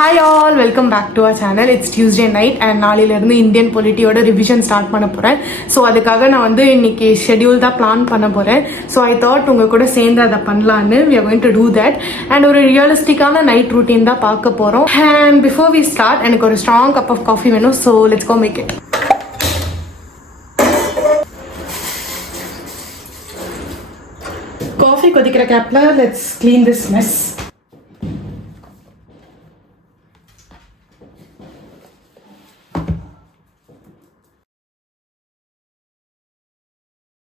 Hi all, welcome back to our channel. It's Tuesday night and நாளையிலிருந்து Indian பொலிட்டியோட revision start பண்ண போகிறேன். So அதுக்காக நான் வந்து இன்னைக்கு ஷெடியூல் தான் பிளான் பண்ண போகிறேன். ஸோ ஐ தாட் உங்கள் கூட சேர்ந்து அதை பண்ணலான்னு. we are going to do that. And ஒரு ரியலிஸ்டிக்கான நைட் ரூட்டீன் தான் பார்க்க போகிறோம். அண்ட் பிஃபோர் we start எனக்கு ஒரு ஸ்ட்ராங் கப் ஆஃப் காஃபி வேணும். So let's go make it. Coffee கொதிக்கிற கேப்பில் let's clean this mess.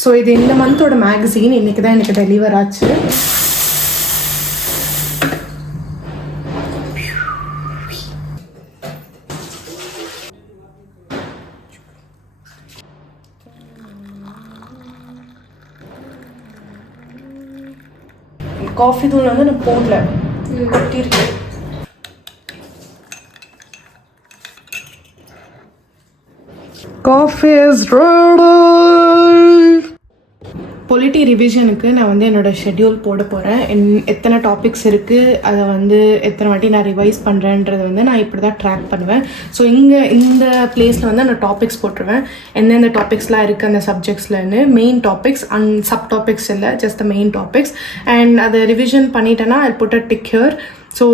So இது இந்த மந்தோட மேகசின் இன்னைக்கு தான் எனக்கு டெலிவர் ஆச்சு. காஃபி தூள் வந்து நான் போடல, கொட்டிருக்கேன். Coffee is ready. பொலிட்டி ரிவிஷனுக்கு நான் வந்து என்னோடய ஷெட்யூல் போட போகிறேன். எத்தனை டாபிக்ஸ் இருக்குது, அதை வந்து எத்தனை வாட்டி நான் ரிவைஸ் பண்ணுறேன்றதை வந்து நான் இப்படி தான் ட்ராக் பண்ணுவேன். ஸோ இந்த பிளேஸில் வந்து நான் டாபிக்ஸ் போட்டுருவேன், எந்தெந்த டாபிக்ஸ்லாம் இருக்குது அந்த சப்ஜெக்ட்ஸ்லன்னு. Main topics and sub topics இல்லை, just the main topics. And அதை ரிவிஷன் பண்ணிட்டேன்னா I put a tick here. So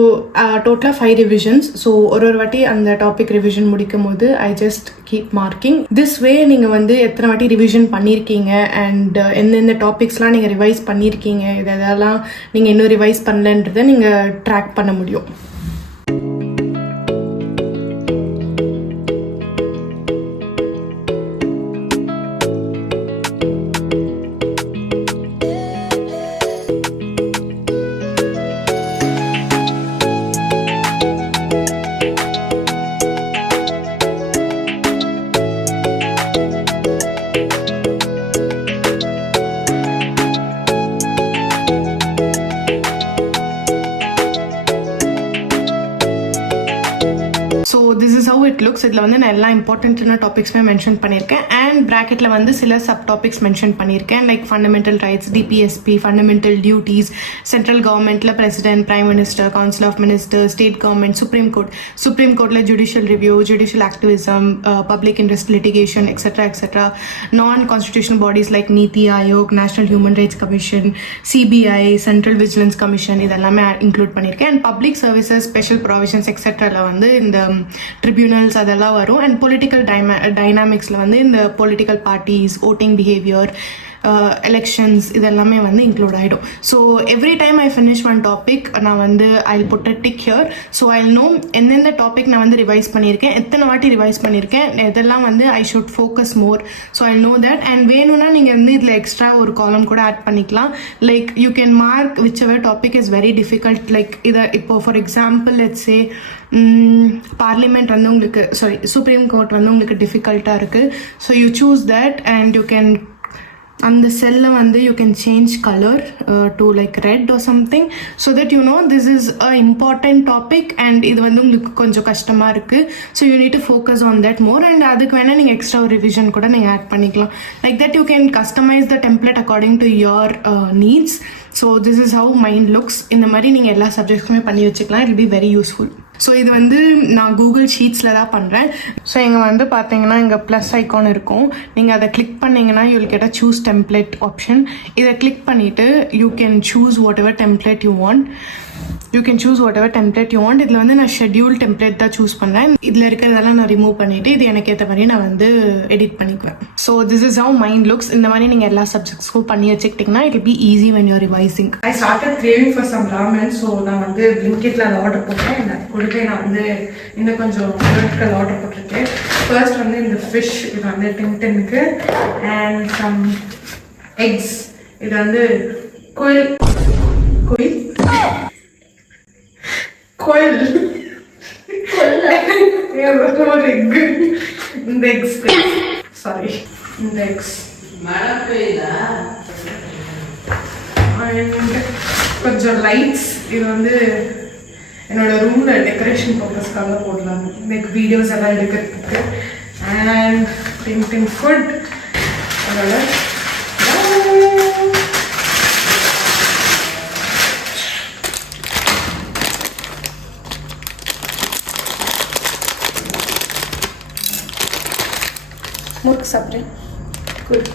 டோட்டலாக 5 ரிவிஷன்ஸ். ஸோ ஒரு வாட்டி அந்த டாபிக் ரிவிஷன் முடிக்கும் போது I just keep marking. This way நீங்கள் வந்து எத்தனை வாட்டி ரிவிஷன் பண்ணியிருக்கீங்க அண்ட் எந்தெந்த டாபிக்ஸ்லாம் நீங்கள் ரிவைஸ் பண்ணியிருக்கீங்க, இதெல்லாம் நீங்கள் இன்னும் ரிவைஸ் பண்ணலன்றதை நீங்கள் ட்ராக் பண்ண முடியும். So this is how it looks. இதில் வந்து நான் எல்லா இம்பார்ட்டண்ட்டான டாபிக்ஸுமே மென்ஷன் பண்ணியிருக்கேன். அண்ட் ப்ராக்கெட்டில் வந்து சில சப் டாபிக்ஸ் மென்ஷன் பண்ணியிருக்கேன், like fundamental rights, DPSP, fundamental duties, central கவர்மெண்ட்டில் president, prime minister, council of minister, state government, supreme கோர்ட்டில் judicial review, judicial activism, public interest litigation, etcetera. நான் constitutional bodies like Niti Aayog, national human rights commission, CBI, central vigilance commission, இதெல்லாமே இன்க்ளூட் பண்ணியிருக்கேன். And public services, special provisions எக்ஸெட்ராவில் வந்து இந்த tribunals அதெல்லாம் வரும். அண்ட் பொலிட்டிக்கல் டைனாமிக்ஸில் வந்து இந்த political parties, voting behaviour, elections, இதெல்லாமே வந்து இன்க்ளூட் ஆகிடும். So every time I finish one topic நான் வந்து I put a tick here. So I know எந்தெந்த டாபிக் நான் வந்து ரிவைஸ் பண்ணியிருக்கேன், எத்தனை வாட்டி ரிவைஸ் பண்ணியிருக்கேன், இதெல்லாம் வந்து I should focus more. So I know that. And வேணும்னா நீங்கள் வந்து இதில் எக்ஸ்ட்ரா ஒரு காலம் கூட ஆட் பண்ணிக்கலாம். Like you can mark which ever topic is very difficult. Like இதை இப்போ for example let's say parliament வந்து உங்களுக்கு சுப்ரீம் கோர்ட் வந்து உங்களுக்கு டிஃபிகல்ட்டாக இருக்குது. So you choose that and you can அந்த செல்லை வந்து you can change colour to like red or something, so that you know this is a important topic and இது வந்து உங்களுக்கு கொஞ்சம் கஷ்டமாக இருக்குது. So you need to focus on that more. And அதுக்கு வேணால் நீங்கள் எக்ஸ்ட்ரா ஒரு ரிவிஷன் கூட நீங்கள் ஆட் பண்ணிக்கலாம். Like that you can customize the template according to your needs. So this is how mind looks. இந்த மாதிரி நீங்கள் எல்லா சப்ஜெக்ட்ஸுமே பண்ணி வச்சுக்கலாம். It will be very useful. So இது வந்து நான் கூகுள் ஷீட்ஸில் தான் பண்ணுறேன். ஸோ இங்கே வந்து பார்த்தீங்கன்னா இங்கே ப்ளஸ் ஐக்கான் இருக்கும். நீங்கள் அதை கிளிக் பண்ணிங்கன்னா you will get a choose template option. இதை கிளிக் பண்ணிவிட்டு you can choose what ever template you want. இதில் வந்து நான் ஷெட்யூல் டெம்ப்ளேட் தான் சூஸ் பண்ணுறேன். இதில் இருக்கிறதெல்லாம் நான் ரிமூவ் பண்ணிவிட்டு இது எனக்கு ஏற்ற மாதிரி நான் வந்து எடிட் பண்ணிக்குவேன். So this is how mind looks. இந்த மாதிரி நீங்கள் எல்லா சப்ஜெக்ட்ஸ்க்கும் பண்ணி வச்சுக்கிட்டிங்கன்னா it will be easy when you're revising. I started craving for some ramen. So நான் வந்து பிளிங்கிட்ல அதை ஆர்டர் போட்டேன். கொடுத்து நான் வந்து இன்னும் கொஞ்சம் பொருட்கள் ஆர்டர் போட்டிருக்கேன். ஃபர்ஸ்ட் வந்து இந்த ஃபிஷ், இது வந்து 10 அண்ட் சம் எக்ஸ். இது வந்து கோயில் இந்த எக்ஸ் கொஞ்சம் லைட்ஸ். இது வந்து என்னோட ரூம்ல டெக்கரேஷன் பர்பஸ்க்காக போடலாம், லைக் வீடியோஸ் எல்லாம் எடுக்கிறதுக்கு. And thing food. அதோட சாப்பிட்றேன். குட்.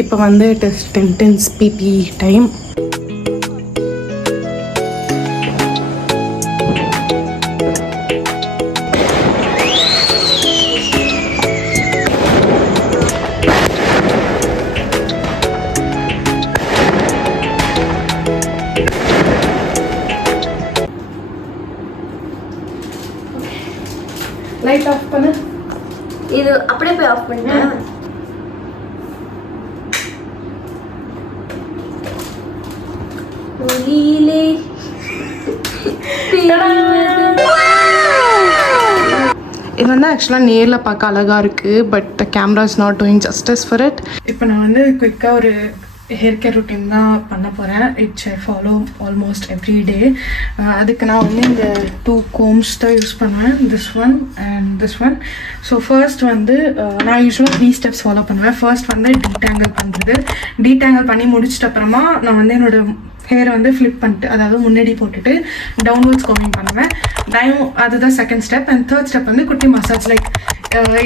இப்போ வந்து it is 10 PP time. Light off பண்ணு. இது அப்படியே போய் ஆஃப் பண்ணிட்டேன். இது வந்து ஆக்சுவலாக நேரில் பார்க்க அழகாக இருக்குது, but camera is not doing justice for it. இப்போ நான் வந்து குயிக்காக ஒரு ஹேர் கேர் ரொட்டீன் தான் பண்ண போகிறேன். It's I follow almost every day. அதுக்கு நான் வந்து இந்த 2 combs தான் யூஸ் பண்ணுவேன், this one and this one. So first வந்து நான் யூஸ்வலாக 3 steps ஃபாலோ பண்ணுவேன். ஃபர்ஸ்ட் வந்து டீடாங்கிள் பண்ணுறது. டீடாங்கிள் பண்ணி முடிச்சிட்ட அப்புறமா நான் வந்து என்னோட ஹேரை வந்து ஃப்ளிப் பண்ணிட்டு, அதாவது முன்னாடி போட்டுட்டு டவுன்வர்ட்ஸ் கோமிங் பண்ணுவேன். அதுதான் second step. And third step வந்து குட்டி மசாஜ். லைக்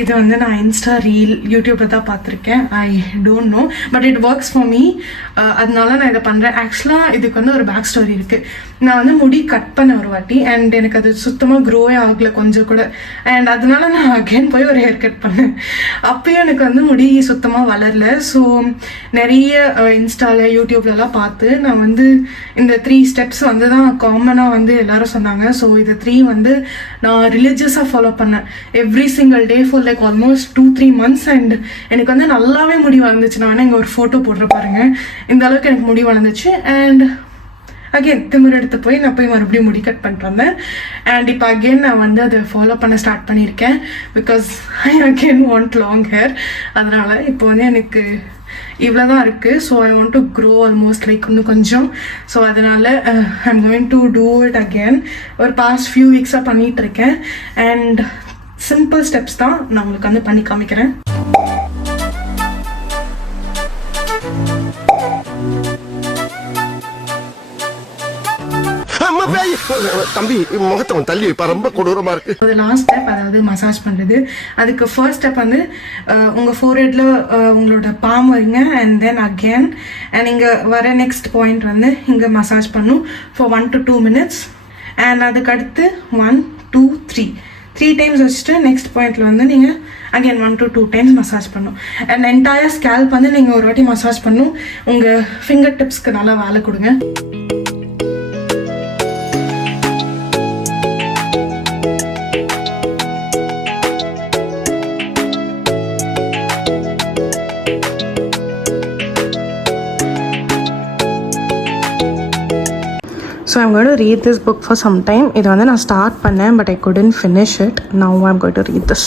இது வந்து நான் இன்ஸ்டா ரீல் யூடியூப்பில் தான் பார்த்துருக்கேன். I don't know, but it works for me. அதனால நான் இதை பண்ணுறேன். ஆக்சுவலாக இதுக்கு வந்து ஒரு பேக் ஸ்டோரி இருக்குது. நான் வந்து முடி கட் பண்ண ஒரு வாட்டி, அண்ட் எனக்கு அது சுத்தமாக க்ரோவே ஆகலை கொஞ்சம் கூட. அண்ட் அதனால நான் அகெயின் போய் ஒரு ஹேர் கட் பண்ணேன். அப்பயும் எனக்கு வந்து முடி சுத்தமாக வளரல. ஸோ நிறைய இன்ஸ்டாவில் யூடியூப்லலாம் பார்த்து நான் வந்து இந்த 3 steps வந்து தான் காமனாக வந்து எல்லாரும் சொன்னாங்க. ஸோ இது 3 வந்து நான் ரிலீஜியஸாக ஃபாலோ பண்ணேன் every single day for like almost 2-3 months. And எனக்கு வந்து நல்லாவே முடி வளர்ந்துச்சு. நான் வேணா இங்கே ஒரு ஃபோட்டோ போடுற பாருங்க. இந்த அளவுக்கு எனக்கு முடி வளர்ந்துச்சு. அண்ட் அகெயின் திமிர் எடுத்து போய் நான் போய் மறுபடியும் முடி கட் பண்ணிட்டு வந்தேன். அண்ட் இப்போ அகெயின் நான் வந்து அதை ஃபாலோ பண்ண ஸ்டார்ட் பண்ணியிருக்கேன். Because I again want long hair. அதனால் இப்போ வந்து எனக்கு இவ்வளோ தான் இருக்குது. So I want to grow almost like இன்னும் கொஞ்சம். ஸோ அதனால் I am going to do it again. ஒரு பாஸ்ட் ஃபியூ வீக்ஸாக பண்ணிகிட்ருக்கேன். அண்ட் சிம்பிள் ஸ்டெப்ஸ் தான் நான் உங்களுக்கு வந்து பண்ணி காமிக்கிறேன். தம்பி முகத்தை தள்ளி வைப்பா, ரொம்ப கொடூரமா இருக்கு. அது லாஸ்ட் ஸ்டெப், அதாவது மசாஜ் பண்றது. அதுக்கு ஃபர்ஸ்ட் ஸ்டெப் வந்து உங்க ஃபோர்ஹெட்ல உங்களோட பாம் வைங்க. அண்ட் தென் அகேன் அண்ட் இங்க வர நெக்ஸ்ட் பாயிண்ட் வந்து இங்க மசாஜ் பண்ணும் ஃபார் 1 to 2 minutes. அண்ட் அதுக்கு அடுத்து 1, 2, 3 டைம்ஸ் வச்சுட்டு நெக்ஸ்ட் பாயிண்ட்ல வந்து நீங்க அகேன் 1 to 2 times மசாஜ் பண்ணும். அண்ட் என்டையர் ஸ்கேல்ப் வந்து நீங்க ஒரு வாட்டி மசாஜ் பண்ணும். உங்க ஃபிங்கர் டிப்ஸ்க்கு நல்லா வேலை கொடுங்க. So I'm going to read this book for some time. இது வந்து நான் ஸ்டார்ட் பண்ணேன், but I couldn't finish it. Now I'm going to read this.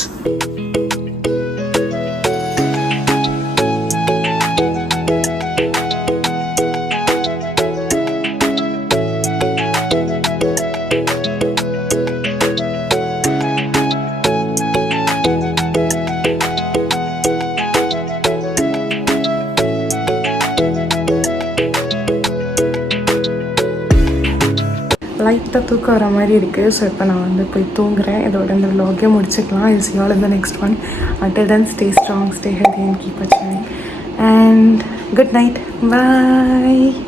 லைட்டாக தூக்கம் வர மாதிரி இருக்குது. ஸோ இப்போ நான் வந்து போய் தூங்குறேன். இதோட இந்த vlog முடிச்சுக்கலாம். I'll see you all in the next one. Until then, stay strong, stay healthy and keep achieving. And good night. Bye.